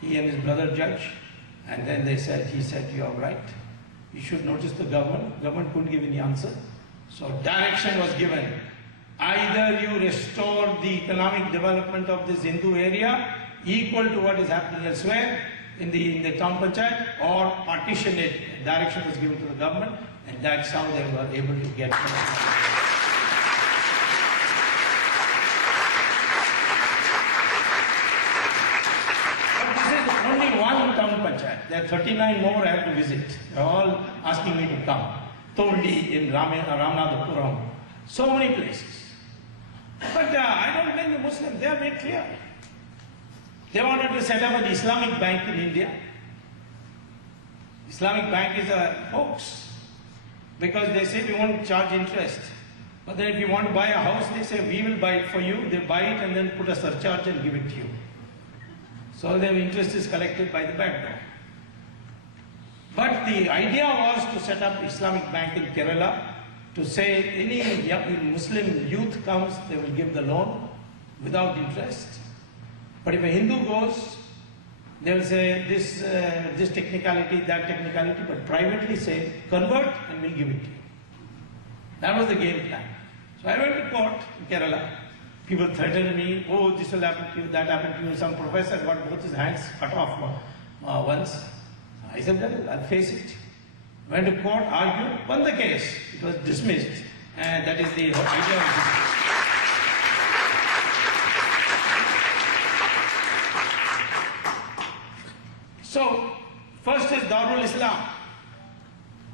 he and his brother judge, and then he said, you are right. You should notice the government. Government couldn't give any answer. So direction was given. Either you restore the economic development of this Hindu area equal to what is happening elsewhere in the town panchayat, or partition it. Direction was given to the government, and that's how they were able to get it. But this is only one town panchayat. There are 39 more I have to visit. They are all asking me to come. Toldi in Ramanathapuram. So many places. But I don't blame the Muslims. They are very clear. They wanted to set up an Islamic bank in India. Islamic bank is a hoax, because they say we won't charge interest. But then if you want to buy a house, they say we will buy it for you. They buy it and then put a surcharge and give it to you. So their interest is collected by the back door. But the idea was to set up Islamic bank in Kerala, to say any Muslim youth comes, they will give the loan without interest. But if a Hindu goes, they will say this technicality, that technicality, but privately say, convert and we'll give it to you. That was the game plan. So I went to court in Kerala. People threatened me, oh, this will happen to you, that happened to you. Some professor got both his hands cut off once. I said, I'll face it. Went to court, argued, won the case. It was dismissed. And that is the idea of this. So, first is Darul Islam.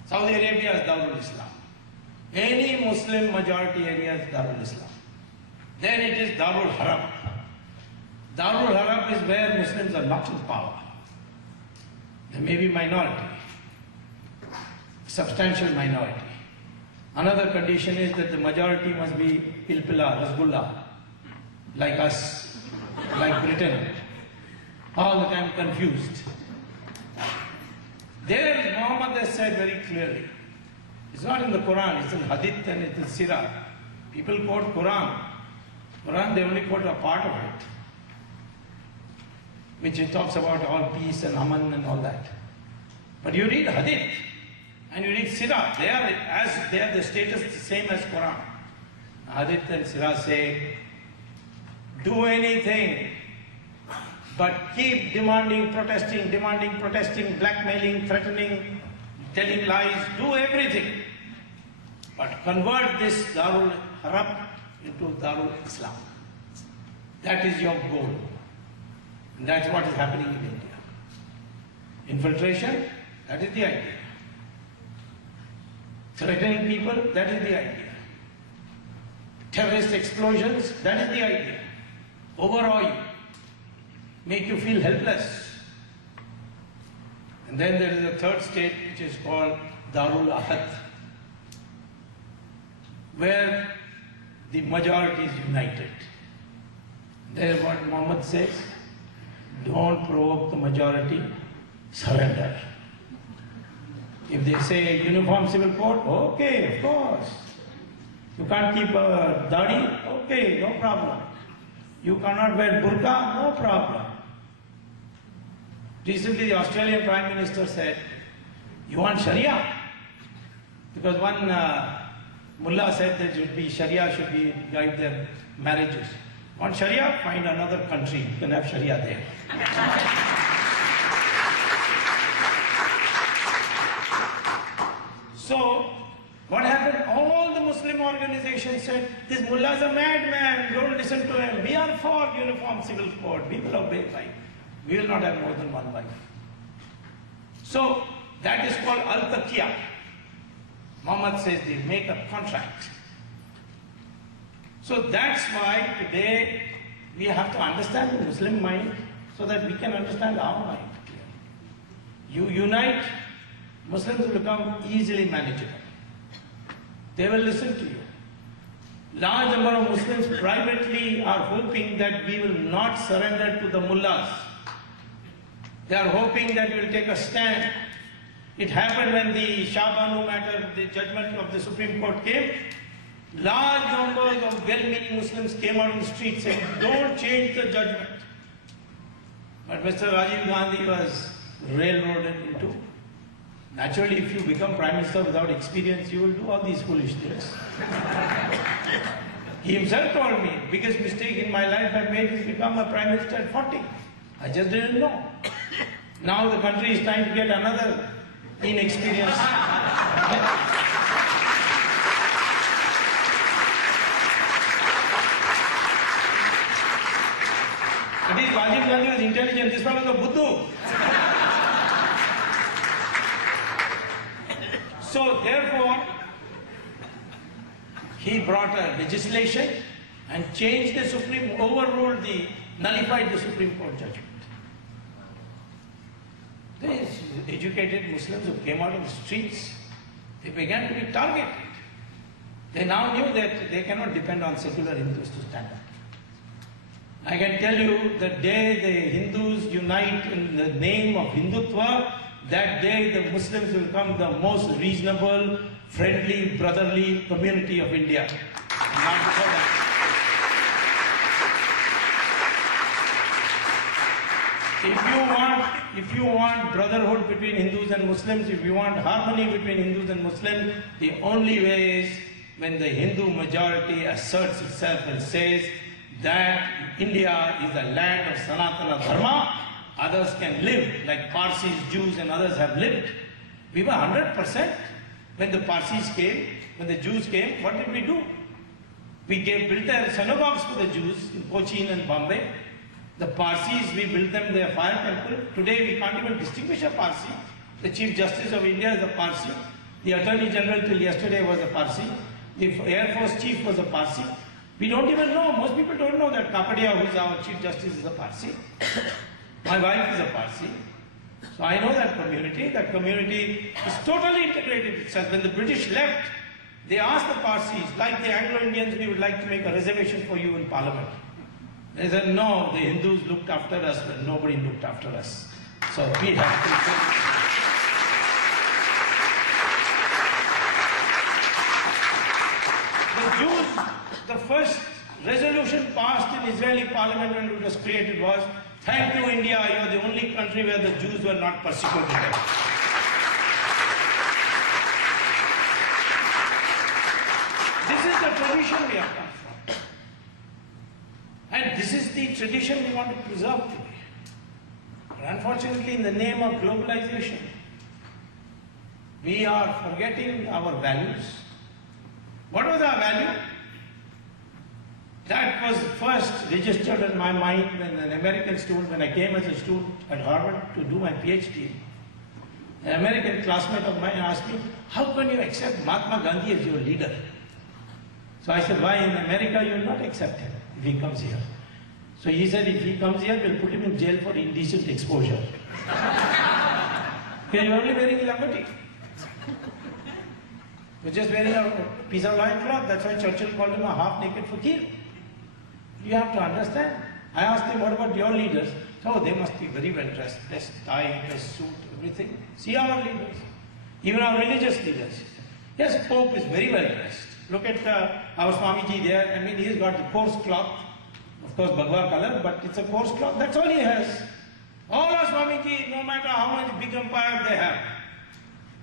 Saudi Arabia is Darul Islam. Any Muslim majority area is Darul Islam. Then it is Darul Haram. Darul Haram is where Muslims are not in power. There may be minority, substantial minority. Another condition is that the majority must be Pilpila, Rasgulla, like us, like Britain, all the time confused. There Muhammad has said very clearly, it's not in the Quran, it's in Hadith and it's in Sirah. People quote Quran. Quran, they only quote a part of it, which it talks about all peace and aman and all that. But you read Hadith and you read Sirah, they are the status the same as Quran. Hadith and Sirah say, do anything, but keep demanding, protesting, blackmailing, threatening, telling lies, do everything. But convert this Darul Haram into Darul Islam. That is your goal. And that's what is happening in India. Infiltration, that is the idea. Threatening people, that is the idea. Terrorist explosions, that is the idea. Overawe you, make you feel helpless. And then there is a third state which is called Darul Ahad, where the majority is united. There what Muhammad says, don't provoke the majority, surrender. If they say uniform civil code, okay, of course. You can't keep a dadi, okay, no problem. You cannot wear burqa, no problem. Recently the Australian Prime Minister said, you want Sharia? Because one mullah said that Sharia should be guide their marriages. Want Sharia? Find another country, you can have Sharia there. So, what happened? All the Muslim organizations said, this mullah is a madman, don't listen to him. We are for uniform civil code, we will obey right. We will not have more than one wife. So, that is called al-taqiyah. Muhammad says they make a contract. So that's why today we have to understand the Muslim mind so that we can understand our mind. You unite, Muslims will become easily manageable. They will listen to you. Large number of Muslims privately are hoping that we will not surrender to the mullahs. They are hoping that we will take a stand. It happened when the Shah Banu matter, the judgment of the Supreme Court came. Large numbers of well-meaning Muslims came out in the street saying, don't change the judgment. But Mr. Rajiv Gandhi was railroaded into. Naturally, if you become Prime Minister without experience, you will do all these foolish things. He himself told me, biggest mistake in my life I made is become a Prime Minister at 40. I just didn't know. Now the country is trying to get another inexperienced. That is, Rajiv Gandhi was intelligent, this one was a Buddhu. So therefore, he brought a legislation and changed the Supreme, overruled the, nullified the Supreme Court judgment. These educated Muslims who came out in the streets, they began to be targeted. They now knew that they cannot depend on secular Hindus to stand up. I can tell you, the day the Hindus unite in the name of Hindutva, that day the Muslims will become the most reasonable, friendly, brotherly community of India. Not before that. If you want brotherhood between Hindus and Muslims, if you want harmony between Hindus and Muslims, the only way is when the Hindu majority asserts itself and says that India is the land of Sanatana Dharma, others can live like Parsis, Jews and others have lived. We were 100%. When the Parsis came, when the Jews came, what did we do? We built their synagogues for the Jews in Cochin and Bombay. The Parsis, we built them their fire temple. Today we can't even distinguish a Parsi. The Chief Justice of India is a Parsi. The Attorney General till yesterday was a Parsi. The Air Force Chief was a Parsi. We don't even know, most people don't know that Kapadia, who is our Chief Justice, is a Parsi. My wife is a Parsi. So I know that community. That community is totally integrated itself. When the British left, they asked the Parsis, like the Anglo-Indians, we would like to make a reservation for you in Parliament. They said, no, the Hindus looked after us when nobody looked after us. So we have to... The Jews, the first resolution passed in Israeli Parliament when it was created was, thank you India, you are the only country where the Jews were not persecuted. This is the tradition we have come from. And this is the tradition we want to preserve today. But unfortunately, in the name of globalization, we are forgetting our values. What was our value? That was first registered in my mind when an American student, when I came as a student at Harvard to do my PhD, an American classmate of mine asked me, how can you accept Mahatma Gandhi as your leader? So I said, why in America you will not accept him if he comes here? So he said, if he comes here, we'll put him in jail for indecent exposure. Because you're only wearing lamati. You're just wearing a piece of loincloth. That's why Churchill called him a half-naked fakir. You have to understand. I asked him, what about your leaders? So they must be very well dressed. Best tie, best suit, everything. See our leaders. Even our religious leaders. Yes, Pope is very well dressed. Look at our Swamiji there. I mean, he's got the coarse cloth. Of course, Bhagwa color, but it's a coarse cloth. That's all he has. All our Swamiji, no matter how much big empire they have,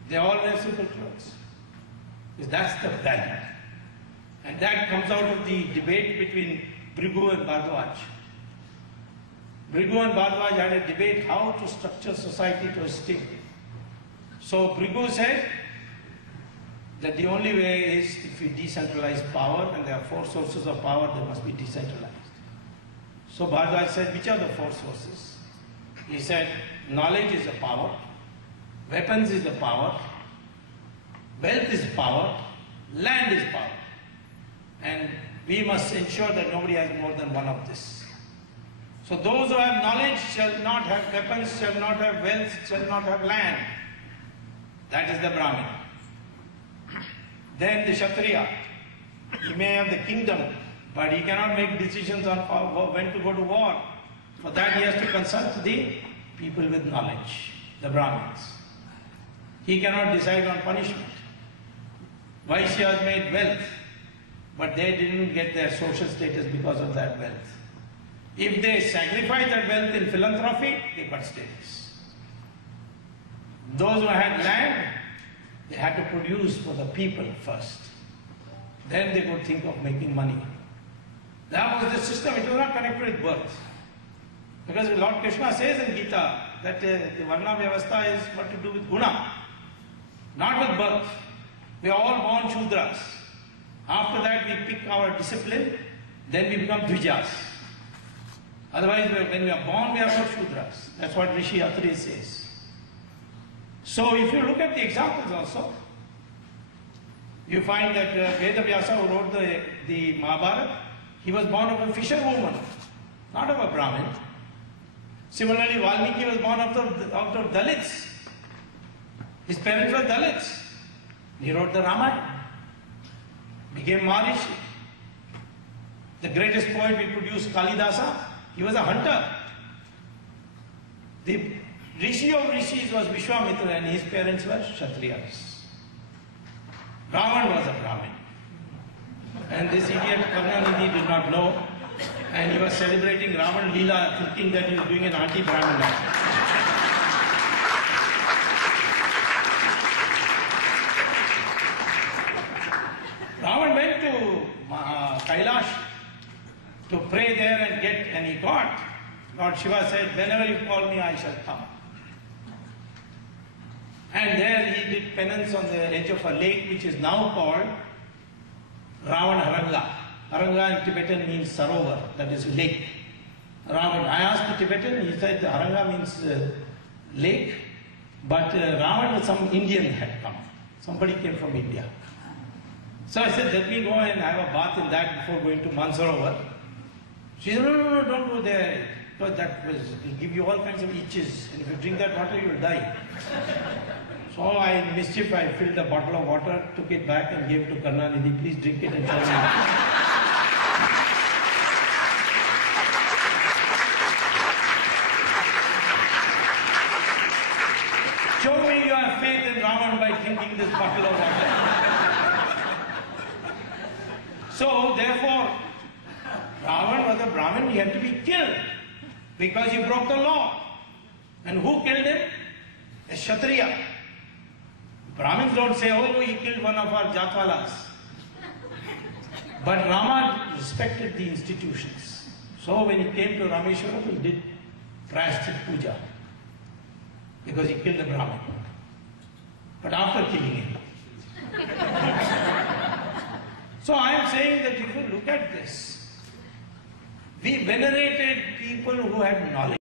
they all wear simple clothes. Because that's the value. And that comes out of the debate between Brigu and Bhardwaj. Brigu and Bhardwaj had a debate how to structure society to a state. So Brigu said that the only way is if we decentralize power, and there are 4 sources of power, they must be decentralized. So Bhardwaj said, which are the 4 sources? He said, knowledge is a power, weapons is a power, wealth is power, land is power. And we must ensure that nobody has more than one of this. So those who have knowledge shall not have weapons, shall not have wealth, shall not have land. That is the Brahmin. Then the Kshatriya. He may have the kingdom, but he cannot make decisions on when to go to war. For that he has to consult the people with knowledge, the Brahmins. He cannot decide on punishment. Vaishyas made wealth, but they didn't get their social status because of that wealth. If they sacrifice that wealth in philanthropy, they got status. Those who had land, they had to produce for the people first. Then they could think of making money. That was the system. It was not connected with birth. Because Lord Krishna says in Gita that the Varna Vyavastha is what to do with guna, not with birth. We are all born Shudras. After that we pick our discipline, then we become Dvijas. Otherwise, when we are born, we are not Shudras. That's what Rishi Atri says. So if you look at the examples also, you find that Veda Vyasa, who wrote the Mahabharata, he was born of a fisherwoman, not of a Brahmin. Similarly, Valmiki was born out of Dalits. His parents were Dalits. He wrote the Ramayana, became Maharishi. The greatest poet we produced, Kalidasa, he was a hunter. The Rishi of Rishis was Vishwamitra and his parents were Kshatriyas. Ravan was a Brahmin. And this idiot Karnanidhi did not know, and he was celebrating Ravan Leela thinking that he was doing an anti-Brahmin act. Ravan went to Kailash to pray there and he got. Lord Shiva said, whenever you call me, I shall come. And there he did penance on the edge of a lake which is now called Ravan Haranga. Haranga in Tibetan means Sarovar, that is lake. Ravan, I asked the Tibetan, he said Haranga means lake, but Ravan, some Indian had come. Somebody came from India. So I said, let me go and have a bath in that before going to Mansarovar. She said, no, don't go there, because that will give you all kinds of itches, and if you drink that water, you will die. So in mischief, I filled a bottle of water, took it back and gave it to Karnanidhi, please drink it and show me. Show me you have faith in Ravan by drinking this bottle of water. So therefore, Ravan was a Brahmin, he had to be killed because he broke the law. And who killed him? A Kshatriya. Brahmins don't say, oh, he killed one of our Jatwalas. But Rama respected the institutions. So when he came to Rameshwaram, he did Prayashchit Puja because he killed a Brahmin. But after killing him. So I am saying that if you look at this, we venerated people who had knowledge.